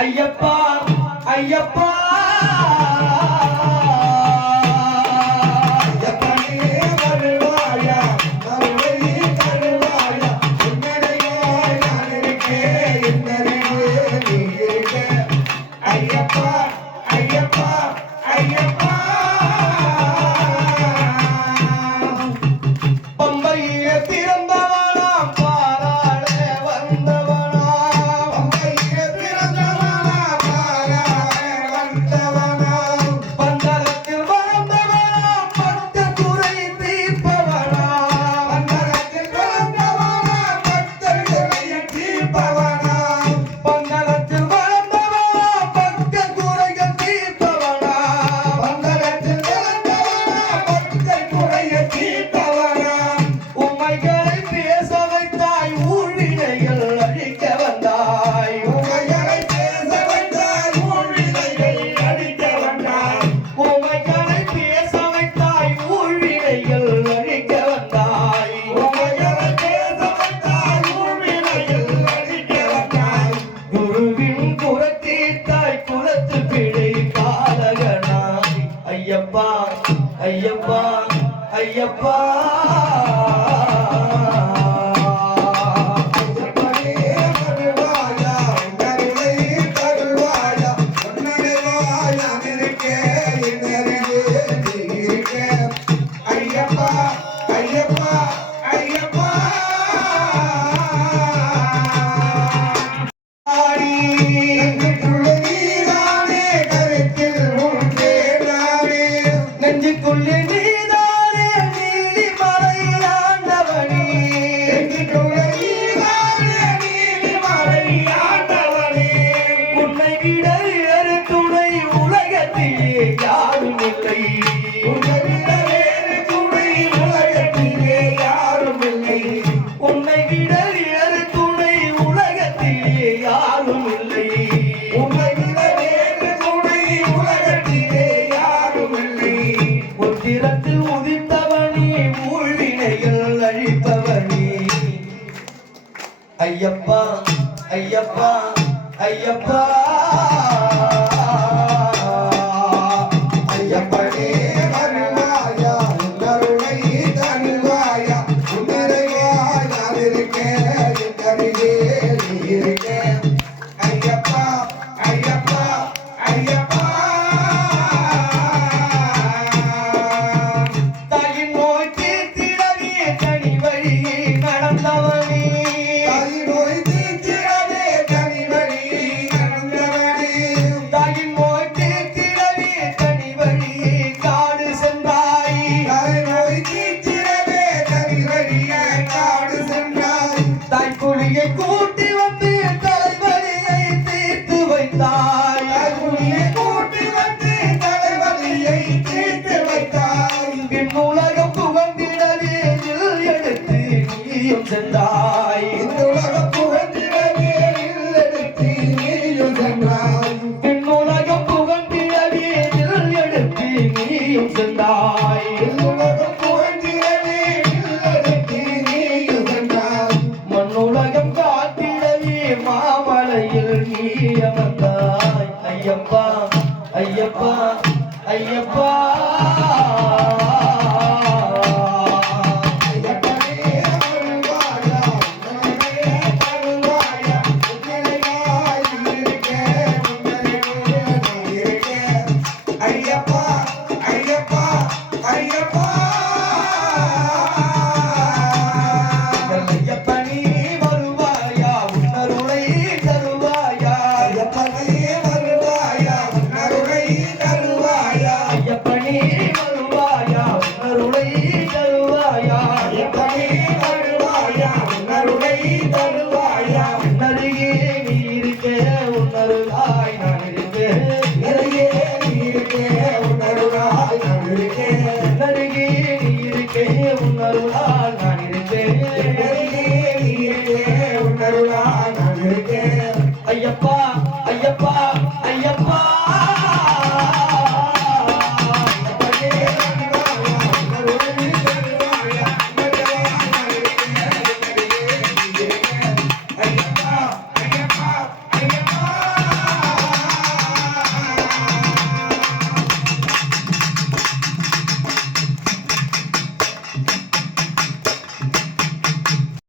ஐயப்பா ஐயப்பா ஐயப்பா ஐயப்பா ஐயப்பா ஐயப்பா ஐயப்பா ஐயப்பனே வருவாயா கருணை தருவாயா உன்னிறைவா நான் இருக்கேன் கருணே நீ இருக்கேன் ஐயப்பா ஐயப்பா ஐயப்பா தாயின் நோய் தீர்த்திடவே தனி வழி நடந்தவனே கூட்டி வந்து தலைவலியை தீர்த்து வைத்தாய் கூட்டி வந்து தலைவலியை தீர்த்து வைத்தாய் என் உலகம் புகழ்ந்திடவே எடுத்து நீயும் சென்றாய் உலகம் புகழ்ந்திடவே எடுத்து நீயும் சென்றாய் என் உலகம் புகழ்ந்திடவே எடுத்து நீயும் சென்றாய் உலகம் புகழ்ந்திடவே எடுத்து நீயும் சென்றாய் உலகம் காத்திடவே மாமலையில் நீ அமர்ந்தாய்